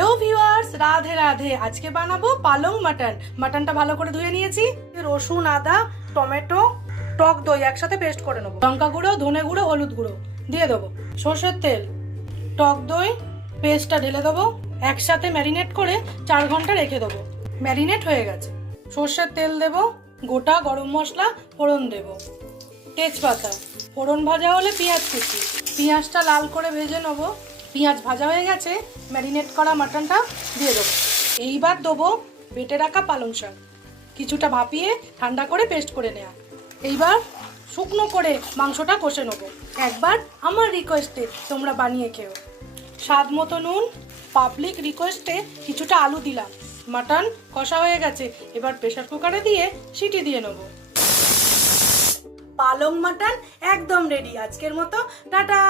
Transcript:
Hello viewers, Radhe Radhe. আজকে বানাবো পালং মাটন। মাটনটা ভালো করে ধুয়ে নিয়েছি। রসুন, আদা, টমেটো, টক দই একসাথে পেস্ট করে নেবো। লঙ্কা গুঁড়ো, ধনে গুঁড়ো, হলুদ গুঁড়ো দিয়ে দেবো। সর্ষের তেল, টক দই, পেস্টটা ঢেলে দেবো। একসাথে ম্যারিনেট করে 4 ঘন্টা রেখে দেবো। ম্যারিনেট হয়ে গেছে। সর্ষের তেল দেবো, গোটা গরম মশলা ফোড়ন দেবো, তেজপাতা, ফোড়ন ভাজা হলে পেঁয়াজ কুচি। পেঁয়াজটা লাল করে ভেজে নেবো। পেঁয়াজ ভাজা হয়ে গেছে, ম্যারিনেট করা মাটনটা দিয়ে দেবো। এইবার দেবো বেটে রাখা পালং শাক, কিছুটা ভাপিয়ে ঠান্ডা করে পেস্ট করে নেওয়া। এইবার শুকনো করে মাংসটা কষে নেবো। একবার আমার রিকোয়েস্টে তোমরা বানিয়ে খেও। স্বাদ মতো নুন, পাবলিক রিকোয়েস্টে কিছুটা আলু দিলাম। মাটন কষা হয়ে গেছে, এবার প্রেসার কুকারে দিয়ে সিটি দিয়ে নেবো। পালং মাটন একদম রেডি। আজকের মতো টাটা।